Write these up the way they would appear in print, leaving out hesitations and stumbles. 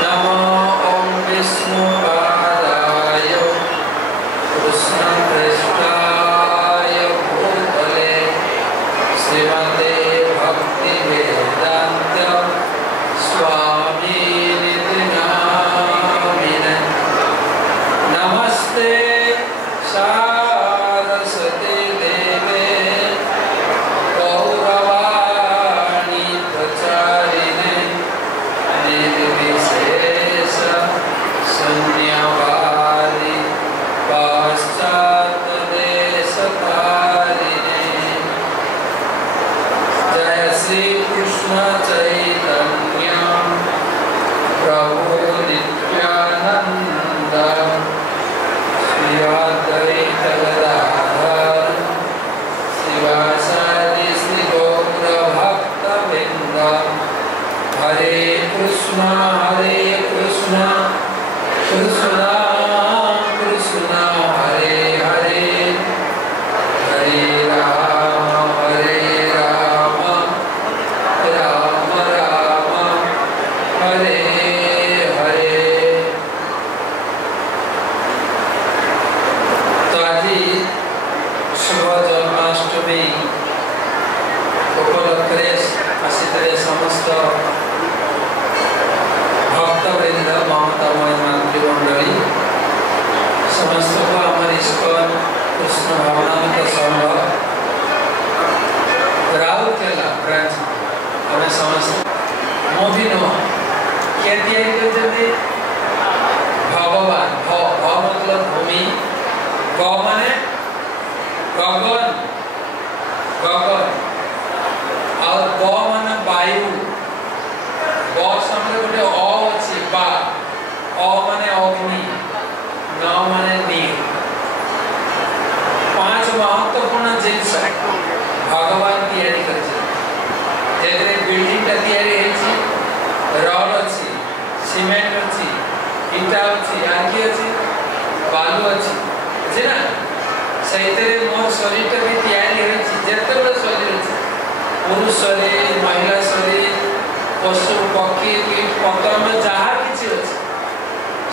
Namo Om Vishnu Padaya Krishna Krishna माने गगन गगन और ब माने वायु ब सामने गोटे अ अछि बा अ माने अग्नि न माने नीर पांच महत्वपूर्ण जिनिस भगवान तैयारी करछे जेतरे बिल्डिंग ता तैयारी हेछि रड अछि सीमेंट अछि ईटा अछि आकी अछि बालू अछि छै ना सहितरे मोर शरीर ता भी तैयारी हेछि जेते बड़ शरीर अछि पुरुष शरीर महिला शरीर पशु पक्षी कीट पतंग जहा किछि अछि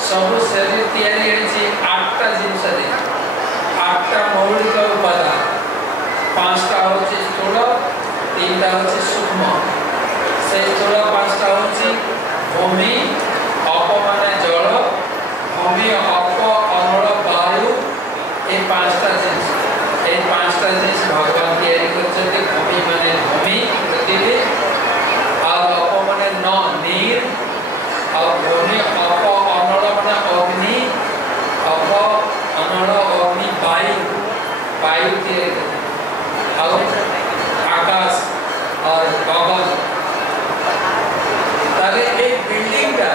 सब शरीर तैयारी हेछि आठटा जिनिस दे आठटा मौलिक उपादान पांचटा होछि स्थूल तीनटा होछि सूक्ष्म से स्थूल पांचटा होछि भूमि अप माने जल भूमि अप अनल वायु ए पांचटा जिनिस भगवान तैयारी करछन्ते भूमि माने भूमि पृथ्वी और अप माने न नीर और भूमि अप अनल माने अग्नि अप अनल अग्नि वायु वायु तैयारी और आकाश और गगन ताले एक बिल्डिंग का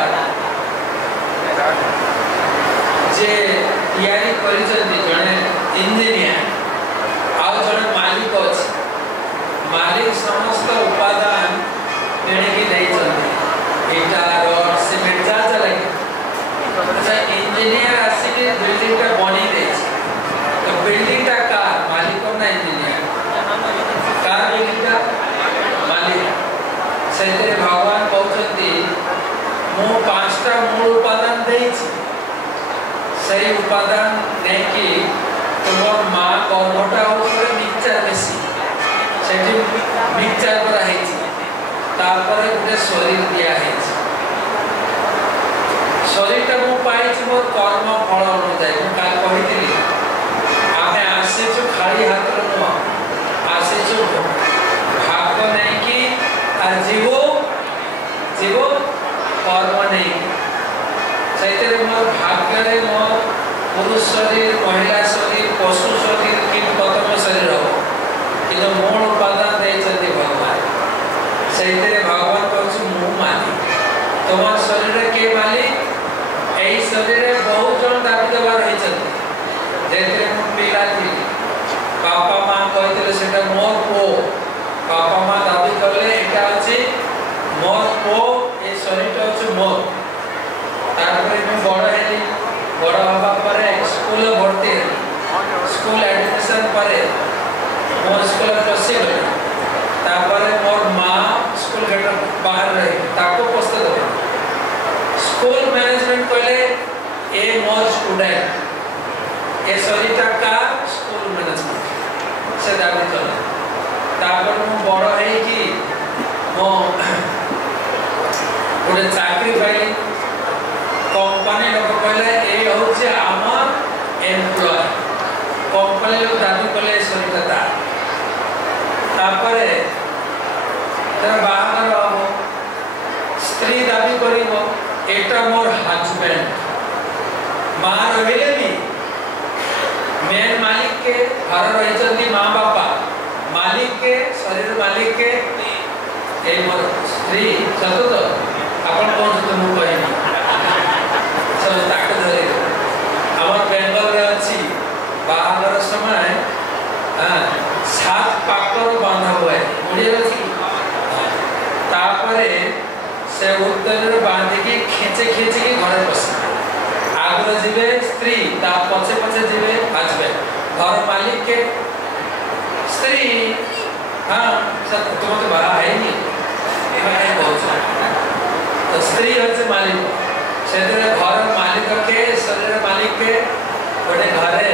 जे तैयारी करिसथि जने इंजीनियर आ जने मालिक अछि मालिक समस्त उपादान देने की नहीं चलते ईटा रड सीमेंट जा चले अच्छा इंजीनियर आसी के बिल्डिंग का बनी दे तो बिल्डिंग का मालिक को ना इंजीनियर बिल्डिंग का मालिक से भगवान कहते मु पांचटा मूल उपादान देछि सही उपादान नेकी तुमर मां कर्मटा ऊपर मिक्सचर मेसी सेठी मिक्सचर करा हेछि तारपरे गुटे शरीर दिया हेछि शरीर ता मु पाइछि मोर कर्म फल अनुसार मु काल कहितली आमे आसे जो खाली हाथ नो आसे जो भाग नहीं कि और जीवो जीवो कर्म नहीं सहितरे मोर भाग्य रे मोर पुरुष शरीर महिला शरीर पशु शरीर कीट पतंग शरीर हो किंतु मूल उपादान देछन्ति भगवान सहितरे भगवान कहछु मु मालिक तोमार शरीर रे के मालिक एई शरीर रे बहुत जन दाबी देबार हेछन्ति जेतरे मु पिला थी बापा मां कहतिले सेटा मोर पो बापा मां दाबी करले एटा अछि मोर पो ए शरीरटा अछि मोर तारपरे मैं बड़ हेली बड़ हवा परे स्कूल भर्ती स्कूल एडमिशन परे मोर स्कूल पसिल तारपरे मोर मां स्कूल गेट बाहर रही ताको पोस्ट दे स्कूल मैनेजमेंट कहले ए मोर स्टूडेंट ए सॉरी का स्कूल मैनेजमेंट से दाबी कला तापर मु बड़ हेई कि मो गोटे चाकरी पाइली कंपनी लोग कहले ए होचे आमर एम्प्लॉय कंपनी लोग दाबी कले सरिता तापरे तर बाहर हो स्त्री दाबी करिवो एटा मोर हस्बैंड मां रहिले भी मेन मालिक के घर रहिचंदी मां बापा मालिक के शरीर मालिक के ए मोर स्त्री सतो तो आपण कोन तो मु कहनी सब ताकत धरे हमर बेंगल रे अछि बाहर समय सात पाकर बांधा हुआ है ओडिया अछि तापरे से उत्तर रे बांधी के खींचे खींचे के घर बस आगरे जिवे स्त्री ता पछे पछे जिवे हस्बैंड घर मालिक के स्त्री हां सब तुम तो बड़ा है नहीं है बहुत तो स्त्री होचे मालिक सेतरे घर मालिक के शरीर मालिक के बड़े घरे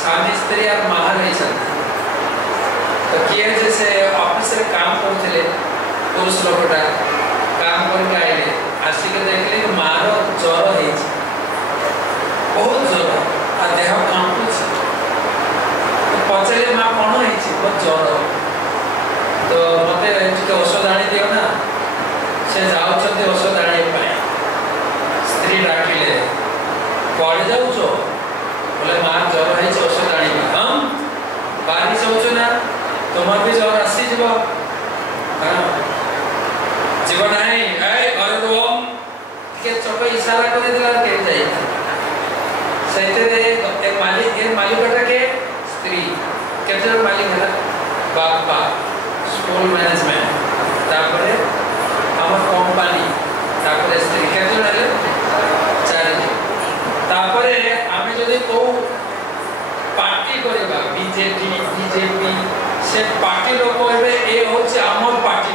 स्वामी स्त्री और मां रही छथि तो किए जैसे ऑफिस रे काम करथिले पुरुष लोकटा काम करके आइले आसी के देखले कि मां रो ज्वर हेइ बहुत ज्वर आ देह कांपु छ तो पछले मां कोन हेइ छ बहुत ज्वर तो मते ଟିକେ ଔଷଧ ଆଣି ଦିଅ ନା से जाउछते ଔଷଧ ଆଣିବା ପାଇଁ स्त्री डाकिले पड़ जाउछो बोले मां ज्वर हेइ ଔଷଧ इशारा कर दिला के जाई सेते ए मालिकटा के स्त्री केते मालिक है बापा स्कूल मैनेजमेंट तापरे हमर कंपनी तापरे स्त्री केते है चारि तापरे आमे जदि को पार्टी करेबा बीजेपी से पार्टी लोग कहबे ए होचे हमर पार्टी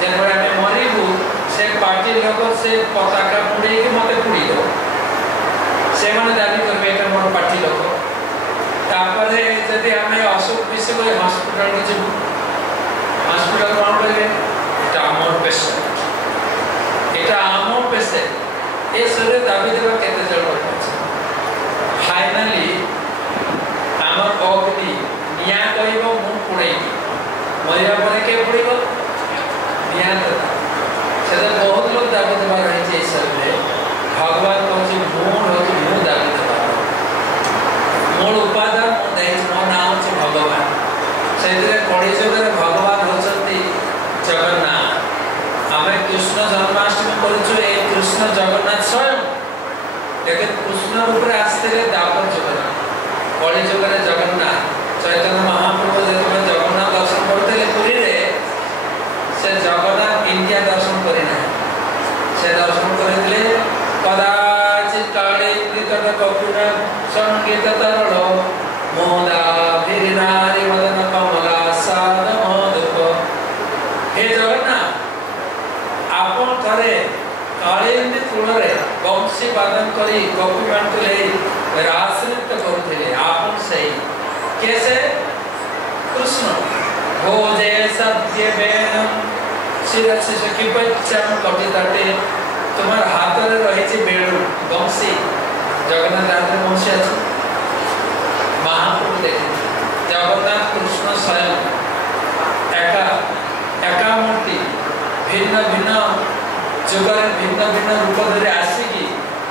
जेनबे आमे मरिबु से पार्टी लोग से पताका पुड़े के मते पुड़ी दो से माने दाबी करबे एटा मोर पार्टी लोग तापरे जदि आमे अशोक विश्व हॉस्पिटल के जब हॉस्पिटल कोन करबे एटा हमर पेशेंट एटा हमर पेशेंट ए सरे दाबी देबा केते जण अछि फाइनली हमर अग्नि निया कहिबो मु पुड़ेबी मरिया परे के पुड़ीबो निया दता से बहुत लोग दाबी देबा रही छै सबले भगवान कहै मूल होछि मु दाबी देबा मूल उपादान मु देइ मो नाम छै भगवान सेदिरे कड़ी जगरे भगवान होछंती जगन्नाथ हमें कृष्ण जन्माष्टमी करछु ए कृष्ण जगन्नाथ स्वयं लेकिन कृष्ण रूप रे आस्ते दापर जगन्नाथ कड़ी जगरे जगन्नाथ चैतन्य महाप्रभु जेतबे जगन्नाथ दर्शन करते पुरी रे से जगन्नाथ इंडिया दर्शन करिना से दर्शन करले कदाचित काले कृतक कपुर संगीत तरलो मोदा भिरनारी मदन कमला साद मधुप हे जगन्नाथ आपन थरे कालिंदी तुलरे वंशी वादन करी कपुमान को ले रास नृत्य करते आपन सही कैसे कृष्ण भोजे सत्य बेनम शिरस्य सखी बच्चम कटिताटे तुम्हार हाथ रे रही छी बेडू वंशी जगन्नाथ हाथ में वंशी अछि महाप्रभु देखे जगन्नाथ कृष्ण स्वयं एका मूर्ति भिन्न भिन्न जुगर भिन्न भिन्न रूप धरे आसिकी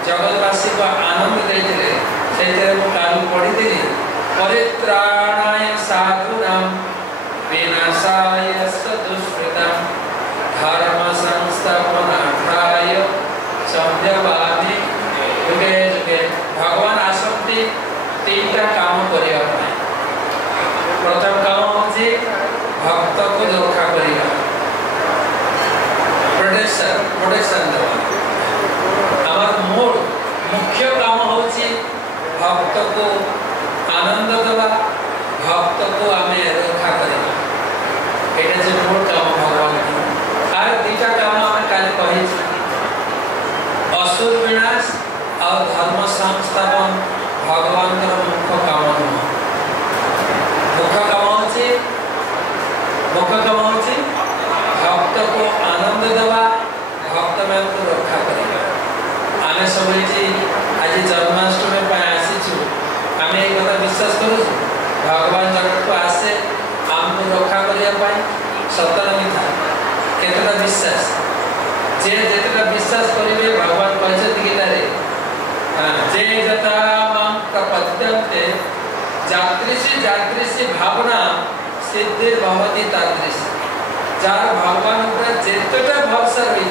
जगतवासी को आनंद देते से काल पढ़ी दिली परित्राणाय साधूनां विनाशाय दुष्कृतां धर्म संस्थापनार्थाय संध्यवादि युगे युगे भगवान आसंती तीनटा काम करिया प्रथम काम होची भक्त को रक्षा करिया प्रोटेक्शन देवा हमार मूल मुख्य काम होची भक्त को आनंद देवा भक्त को आमे रक्षा करबा एटा जे मूल काम भगवान आर दीटा काम हम काल कहि असुर विनाश और धर्म संस्थापन भगवान का मुख्य काम नुह मुख्य काम होची भक्त को आनंद देवा भक्त में को रक्षा करबा आमे सब आज जन्माष्टमी पर आसी आम एक कथा विश्वास करूँ भगवान जगत को आसे आमको रक्षा करने सतर मिथा केतटा विश्वास जे जेतटा विश्वास करेंगे भगवान कहते गीता जे जता मां प्रपद्यन्ते जातृषि भावना सिद्धि भवति तादृशी जार भगवान ऊपर जेतटा भरोसा रही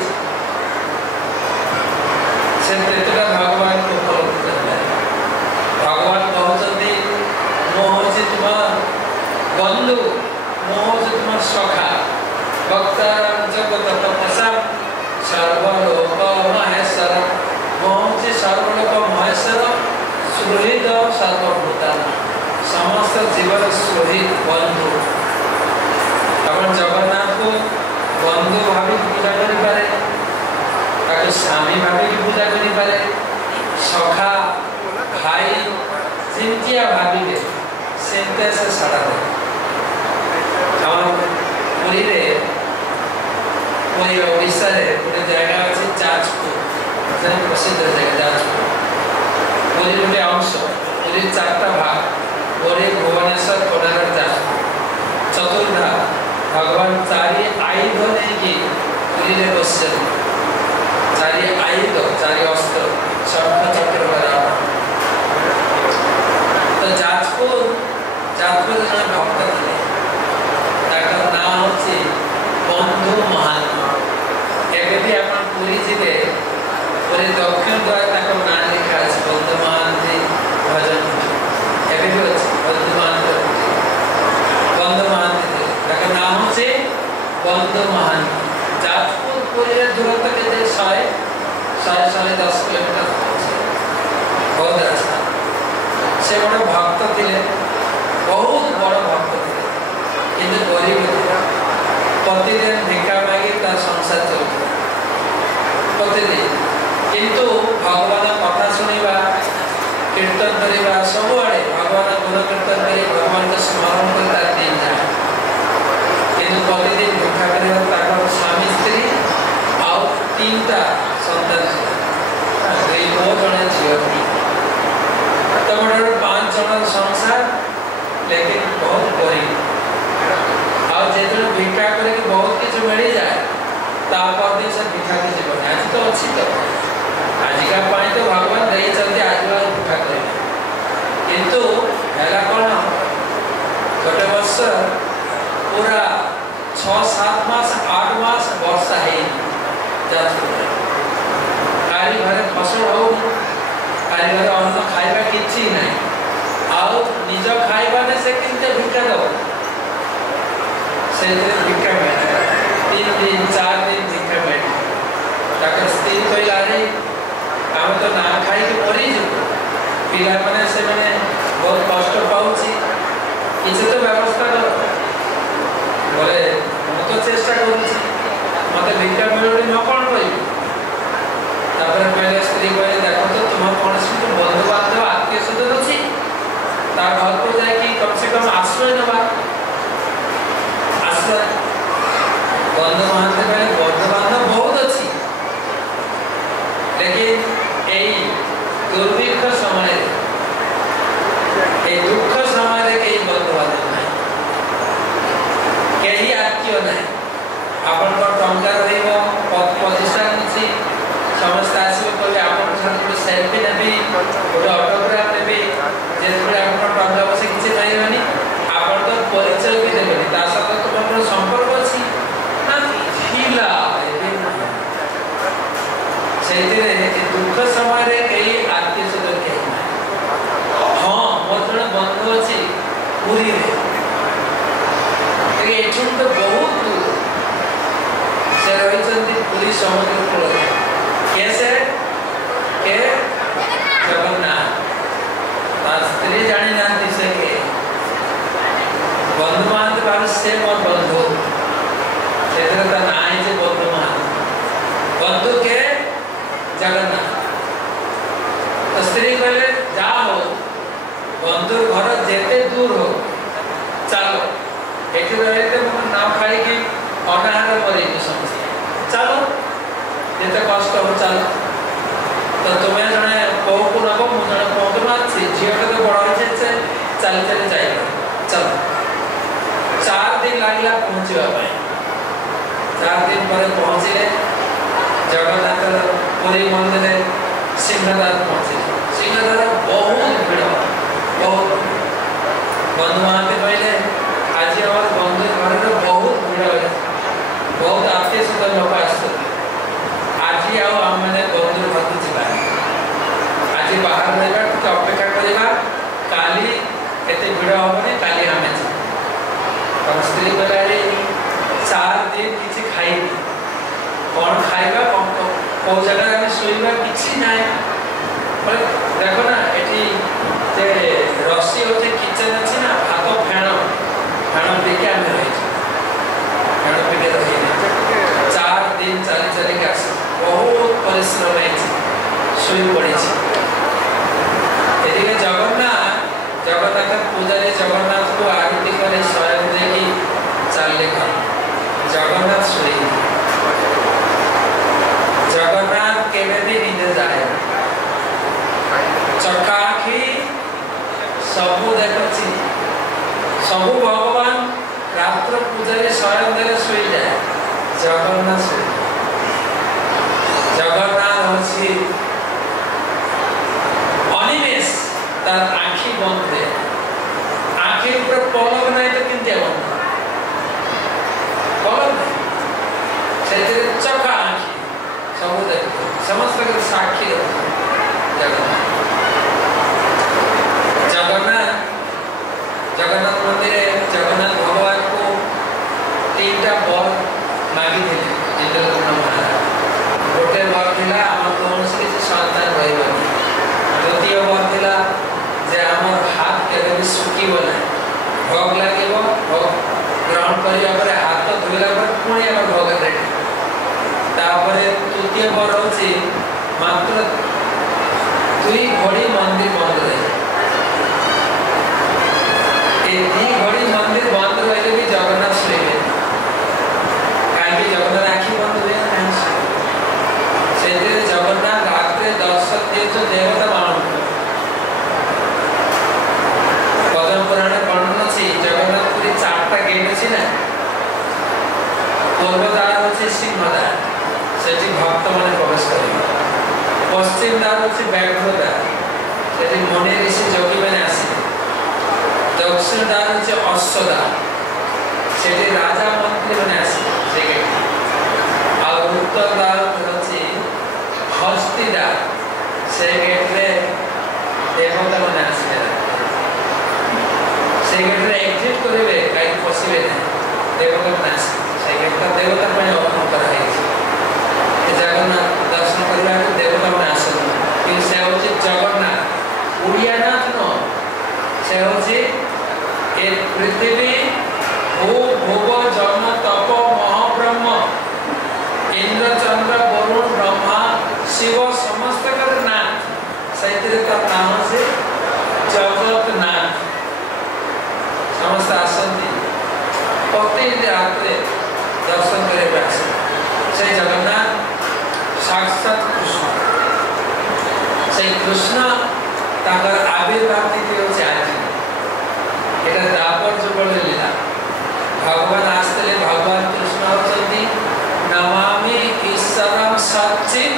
से तेतटा भगवान को उपलब्ध करता है भगवान कहते मोह तुम बंधु मोह तुम सखा भक्त जगत तपसा सर्वलोक महेश्वर मोह सर्वलोक महेश्वर सुहृद सर्वभूता समस्त जीवन सुहृद बंधु अपन जगन्नाथ को बंधु भावी पूजा करि पारे ताके स्वामी भावी की पूजा करि पारे सखा भाई जिनकिया भाभी दे सेंते से सड़ा दे हम पूरी रे कोई ओडिशा रे पूरे जगह আছে जाजपुर जन प्रसिद्ध जगह जाजपुर पूरी रे अंश पूरी चारटा भाग पूरे भुवनेश्वर कोणार्क जाजपुर चतुर्धा भगवान चारि आयुध नहीं की पूरी रे बसे चारि आयुध चारि अस्त्र शंख चक्र बराबर तो जाजपुर जन भक्त थे ताकर नाम होची बंधु महात्मा एबे भी अपन पूरी जिले थे बहुत बड़ भक्त थे कि गरीब थे प्रतिदिन भिक्षा मागी तार संसार चलता प्रतिदिन किंतु भगवान कथा शुणा कीर्तन करवा सबुआड़े भगवान गुण कीर्तन कर भगवान को स्मरण कर तार दिन जाए किंतु प्रतिदिन भिक्षा कर स्वामी स्त्री आउ 3टा संतान दुई पुओ जड़े झील तो गोटे 5 जन संसार लेकिन बहुत गरीब आते भिक्षा कर बहुत किसी मिल जाए तापर से भिक्षा की जीवन आज तो अच्छी तो आजिका तो भगवान दे चलते आज भिक्षा कर किंतु है कौन गोटे वर्ष पूरा 6-7 मास 8 मास वर्षा है काली घरे फसल हो काली घरे अन्न खाइबा किछि नहीं आउ निज खाइबा ने से किंते भिक्षा दो से भिक्षा में 3 दिन 4 दिन भिक्षा में ताकर स्त्री कहला रे हम तो ना खाई के मरी जब पिला माने से माने बहुत कष्ट पाउची किछि तो व्यवस्था करो बोले हम तो चेष्टा करूची मते भिक्षा मिलुनी न कोन कहि तापर पहले स्त्री कहले देखो तो तुम कोन से बंधु बांधव आत्मीय स्वजन अछि ता घर को जाय कि कम से कम आश्रय नबा आश्रय बंधु बांधव कहले बंधु बांधव बहुत अछि लेकिन एई दुर्भिक्ष समय ए दुख समय के बंधु बांधव नहीं केही आत्मीय नहीं आपण को टंका रहइबो प्रतिष्ठा अछि समस्त आसीबो कहले आपण छात्र सेल्फी नेबी गोटे ऑटोग्राफ नेबी जेतबे आपण टंका बसे किछि नाही मानी आपण तो परिचय भी देबे ता सहित तुमर संपर्क अछि ना हिला सेतिरे दुख समय रे केही आत्मीय स्वजन के हां मोर जण बंधु अछि पुरी रे एठुन तो बहुत दूर से रही पुरी समुद्र कूल कैसे के जगन्नाथ स्त्री जानी ना से के बंधु बांधव भाव से मोर बंधु से ना है बंधु बंधु के जगन्नाथ तो स्त्री कहले जा हो बंधु घर जेते दूर हो चलो एठी रहते मन नाम खाई कि अनाहार मरी समझ चलो जेते कष्ट हो चलो तो तुम्हें जने को नब मु जने पौंदु माछि झियो के तो बड़ होइछे से चल चल जाई चलो 4 दिन लागला पहुंचवा पाए 4 दिन पर पहुंचले जगन्नाथ पुरी मंदिर सिंहद्वार पहुंचे सिंहद्वार बहुत भीड़ बहुत बंधु माते पहले आज और बंधु घर बहुत भीड़ है बहुत आत्मीय स्वजन लोग आसते आज आओ हम मैंने बंधु घर जीवा आज बाहर रहबा तो अपेक्षा करबा काली एते भीड़ होबने काली हमें पर स्त्री बलारी 4 दिन किछि खाई कौन खाइबा को जगह में सोइबा किछि नाही पर देखो ना एठी जे रस्सी होते किचन अछि ना हाथ फेण देखे आम रही फेण पीटे रही 4 दिन चली के आस बहुत परिश्रम है सोई पड़ी एदिके जगन्नाथ पूजारी जगन्नाथ को आरती करे स्वयं देखी चलले घर जगन्नाथ सोई जगन्नाथ केवे भी नींद जाए चकाखी सबू देखी सबू भगवान रात्र पूजारी स्वयं देले सोई जाए जगन्नाथ सोई जगन्नाथ होछि अनिमेष तार आँखी बंद है आँखी ऊपर पलक नहीं तो किंते बंद पलक से चका आँखी सबू देख समस्त के साक्षी जगन्नाथ मंदिर जगन्नाथ भगवान को 3टा बर मागी थे इंद्रद्युम्न महाराज गोटे बर थिला हम कौन से संतान रहबनी द्वितीय बर थिला जे हमर हाथ केबे भी ग्रहण करने हाथ धोला पुणी आम भोग रेडी तृतीय बर हूँ मात्र 2 घड़ी मंदिर बंद रहे 2 घड़ी मंदिर बंद रहे भी जगन्नाथ शुवे कहीं जगन्नाथ आखि बंद हुए से जगन्नाथ रात दर्शन दिए देवता मान पद्म पुराण वर्णन अच्छी जगन्नाथपुरी 4टा गेट अच्छी ना पूर्वद्वार हूँ सिंहद्वार से भक्त मैंने प्रवेश करेंगे पश्चिम द्वार हूँ व्याघ्र द्वार से मणि ऋषि जोगी मैंने आसे दक्षिण द्वार हूँ अश्वद्वार से राजा मंत्री मैंने आसे और उत्तर द्वार हूँ हस्ती द्वार से गेट्रे देवता मैंने आसे से गेट्रे एग्जिट करेंगे कहीं पशे ना देवता मैंने आसे से गेट देवता मैं अर्पण कर जगन्नाथ दर्शन करने देवता मैंने आसन कि से हूँ जगन्नाथ उड़ियानाथ न से हूँ पृथ्वी भू भोग जम तप महाब्रह्म इंद्र चंद्र वरुण ब्रह्मा शिव समस्त नाथ से नाम से जगतनाथ समस्त आसती प्रत्येक रात दर्शन करने से जगन्नाथ साक्षात कृष्ण से कृष्ण ताकर आविर्भाव तिथि होचे आज एटा द्वापर जुगल लीला भगवान आस्ते भगवान कृष्ण होचंती नमामि ईश्वरम सच्चित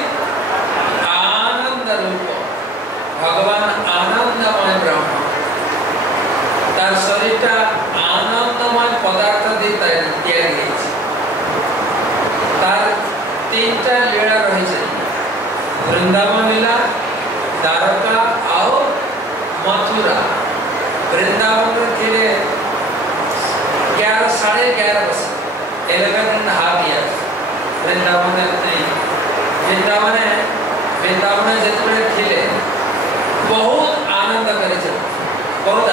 आनंद रूप भगवान आनंदमय ब्रह्म तार शरीरटा आनंदमय पदार्थ दी तैयारी तार 3टा लीला रही वृंदावन लीला द्वारका और मथुरा वृंदावन में थे 11 साढ़े 11 वर्ष 11.5 years वृंदावन वृंदावन जितने थे बहुत आनंद करे बहुत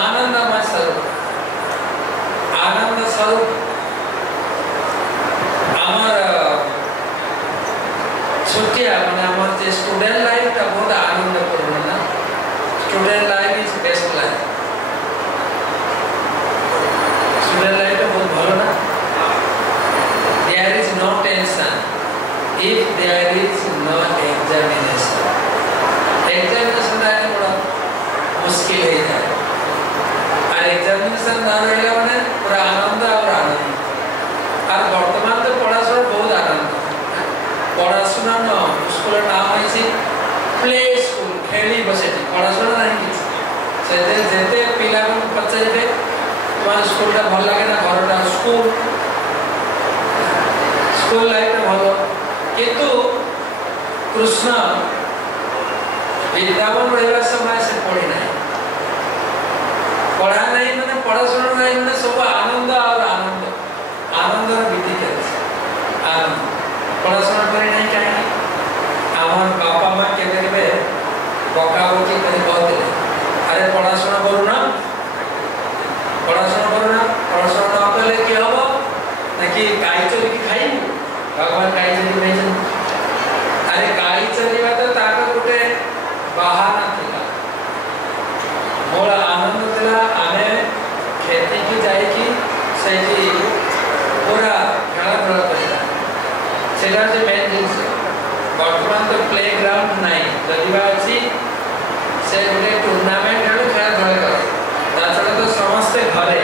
आनंदमय स्वरूप आनंद स्वरूप छुट्टिया मैंने स्टूडेंट लाइफ का बहुत आनंदपूर्ण ना student life is best life student life बहुत भलो ना there is no tension if there is no examination examination आने बड़ा मुश्किल है जाए और एग्जामिनेशन ना रहला माने पूरा आनंद और आनंद और वर्तमान तो पढ़ाशुना बहुत आनंद पढ़ाशुना न स्कूल नाम है प्ले स्कूल खेली बसे पढ़ाशुना नहीं से जेते पिला को पचारे तुम्हारा स्कूल टा भल लगे ना घरटा स्कूल स्कूल लाइफ भल किंतु कृष्ण वृंदावन रहा समय से पढ़ी ना पढ़ा नहीं मैंने पढ़ाशुना नहीं मैंने सब आनंद और आनंद आनंद विधि कर आनंद पढ़ाशुना करें नहीं चाहिए आम बापा माँ के बकाबकी कर कहते अरे पढ़ाशुना करूना पढ़ाशुना न कले कि हम ना कि गाई चोरी खाई भगवान गाई चोरी नहीं अरे गाई चोरी तो गोटे बाहाना था मोर आनंद था आम खेती की जाइकी पूरा खेल खेल करता से मेन जिन बर्तमान तो प्ले ग्राउंड ना जदि अच्छी से गोटे टूर्णामेंट खेल खेल खेल कर छड़ा तो समस्ते घरे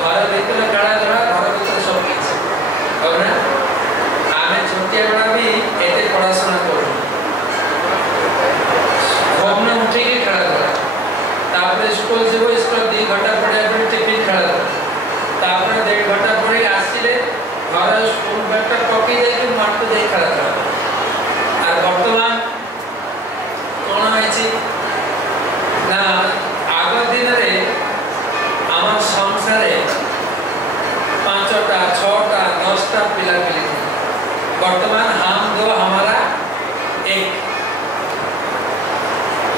घर भर खेला धरा घर भर सब किसी अब ना आम छुट्टिया बेड़ा भी ये पढ़ाशुना करूँ होम उठे खेला धरा स्कूल जीव स्कूल 2 घंटा पढ़ा टिफिन खेला धरा 1.5 घंटा पढ़े आसिले घर स्कूल बैग पकई जाए माठ को जाए खेला धरा और बर्तमान कौन है ना आग दिन आम संसार 5टा 6टा 10टा पिला पिली बर्तमान हम दो हमारा एक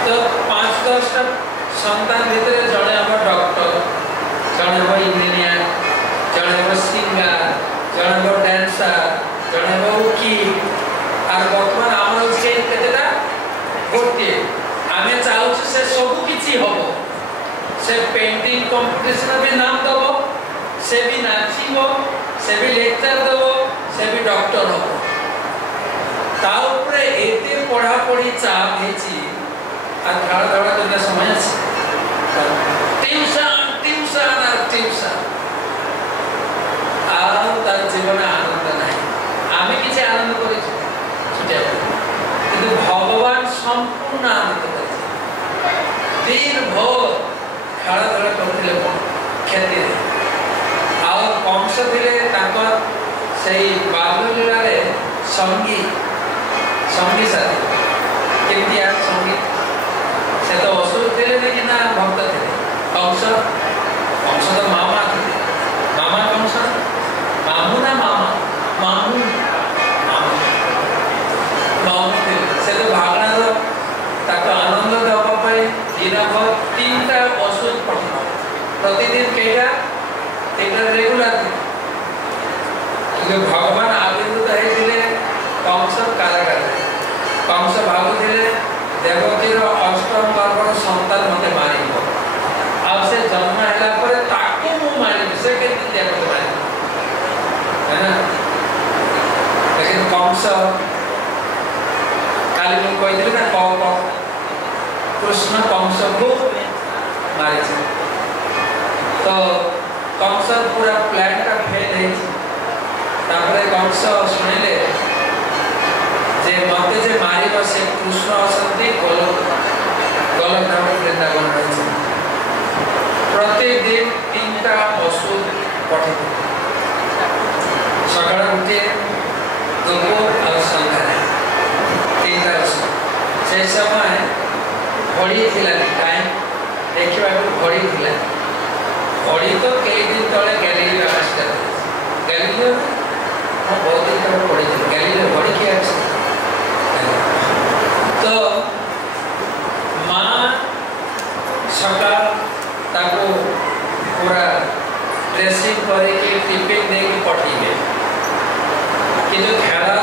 तो 5-10टा संतान भीतर जड़े हम डॉक्टर जड़े हम इंजीनियर से पेंटिंग कंपटीशन भी नाम दबो से भी नाचिबो से भी लेक्चर दबो से भी डॉक्टर हो ता ऊपर एते पढ़ा पढ़ी चाप हेची आ धाड़ धाड़ करने समय আছে টিউশন টিউশন আর টিউশন আর তার জীবনে আনন্দ নাই আমি কিছু আনন্দ করেছি ছুটে কিন্তু ভগবান সম্পূর্ণ আনন্দ করেছে দিন ভোর খেলা ধরা করলে খ্যাতি আর কংস দিলে তাঁর সেই বাল্যলীলারে সঙ্গী সঙ্গী সাথী কেমতি আর সঙ্গী সে তো অসুর ଥିଲେ କି ନା ଭକ୍ତ ଥିଲେ କଂସ କଂସ ତ ମାମା ଥିଲେ ମାମା କଂସ ମାମୁ ନା ମାମା ମାମୁ ମାମୁ ମାମୁ ଥିଲେ ସେ ତ ଭାବନାର ତାକୁ ଆନନ୍ଦ ଦେବା ପାଇଁ ଦିନଭର 3ଟା ଅସୁର ପଠନ ପ୍ରତିଦିନ କେଇଟା 3ଟା ରେଗୁଲାର କିନ୍ତୁ ଭଗବାନ ଆବିର୍ଭୂତ ହେଇଥିଲେ କଂସ କାରାଗାରରେ କଂସ ଭାବୁଥିଲେ देवकीर अष्टम गर्भर सन्तान मते मारिबो आ से जन्म हैला परे ताके मु मारिबो से के देवकी मारिबो है ना लेकिन कंस काली मु कहि दिले ना क कृष्ण कंस को मारि छै तो कंस पूरा प्लान का फेल है तापरे कंस सुनिले जे मते जे मारिबो से कृष्ण असंति गोलक गोलक नाम वृंदावन रही प्रत्येक दिन 3टा असुर पठित सकाळ उठे दोपहर और संध्या 3टा असुर से समय घड़ी थिला टाइम देखिबा घड़ी थिला घड़ी तो कई दिन तले गैलीलियो आविष्कार गैलीलियो बहुत दिन तक पढ़ी गैलीलियो घड़ी के आविष्कार तो माँ सकाल ताको पूरा ड्रेसिंग करके टिफिन दे के पठेबे कि जो खेला